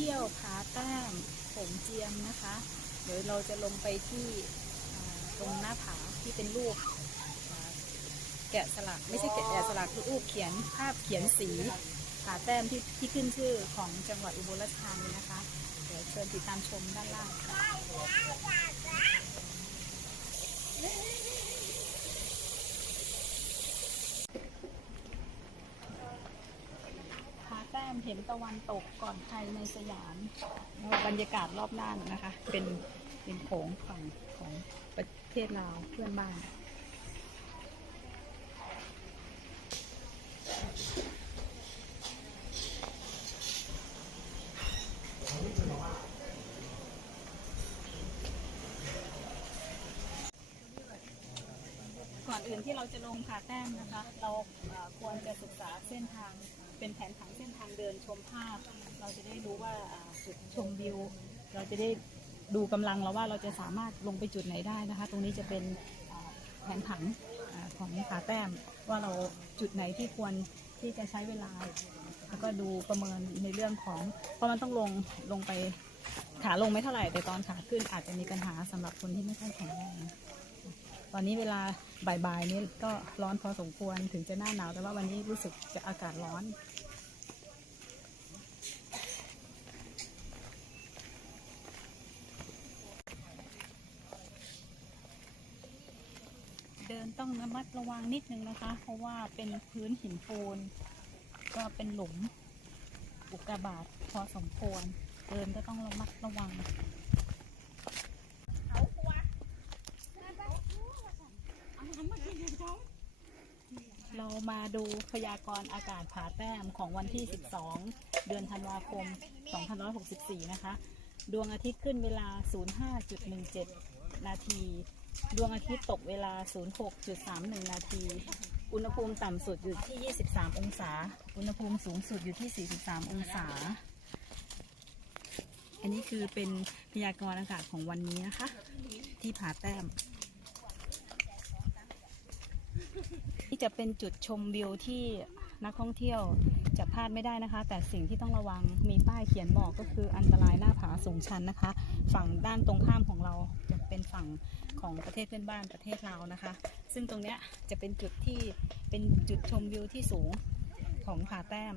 เที่ยวผาแต้มโขงเจียมนะคะ เดี๋ยวเราจะลงไปที่ตรงหน้าผาที่เป็นรูปแกะสลักไม่ใช่แกะสลักคือรูปเขียนภาพเขียนสีผาแต้มที่ที่ขึ้นชื่อของจังหวัดอุบลราชธานีนะคะ เดี๋ยวเชิญติดตามชมด้านล่างค่ะ ผาแต้ มเห็นตะวันตกก่อนใครในสยามบรรยากาศรอบด้านนะคะ เป็นเป็นโขงฝั่งของประเทศลาวเพื่อนบ้านก่อนอื่นที่เราจะลงผาแต้มนะคะ เราควรจะศึกษาเส้นทาง เป็นแผนผังเส้นทางเดินชมภาพ เราจะได้รู้ว่าจุดชมวิว เราจะได้ดูกำลังเราว่าเราจะสามารถลงไปจุดไหนได้นะคะ ตรงนี้จะเป็นแผนผังอของผาแต้มว่าเราจุดไหนที่ควรที่จะใช้เวลา แล้วก็ดูประเมินในเรื่องของ เพราะมันต้องลงลงไปขาลงไม่เท่าไหร่แต่ตอนขาขึ้นอาจจะมีปัญหาสำหรับคนที่ไม่ค่อยแข็งแรง ตอนนี้เวลาบ่ายๆนี้ก็ร้อนพอสมควรถึงจะหน้าหนาวแต่ว่าวันนี้รู้สึกจะอากาศร้อน เดินต้องระมัดระวังนิดนึงนะคะ เพราะว่าเป็นพื้นหินปูน ก็เป็นหลุมอุกกาบาตพอสมควร เดินก็ต้องระมัดระวัง เรามาดูพยากรณ์อากาศผาแต้มของวันที่ 12 เดือนธันวาคม 2564 นะคะ ดวงอาทิตย์ขึ้นเวลา 05.17 นาที ดวงอาทิตย์ตกเวลา 06.31 นาที อุณหภูมิต่ำสุดอยู่ที่ 23 องศา อุณหภูมิสูงสุดอยู่ที่ 43 องศา อันนี้คือเป็นพยากรณ์อากาศของวันนี้นะคะ ที่ผาแต้ม นี่จะเป็นจุดชมวิวที่นักท่องเที่ยวจะพลาดไม่ได้นะคะ แต่สิ่งที่ต้องระวังมีป้ายเขียนบอกก็คืออันตรายหน้าผาสูงชันนะคะ ฝั่งด้านตรงข้ามของเราจะเป็นฝั่งของประเทศเพื่อนบ้านประเทศลาวนะคะ ซึ่งตรงเนี้ยจะเป็นจุดที่เป็นจุดชมวิวที่สูงของผาแต้ม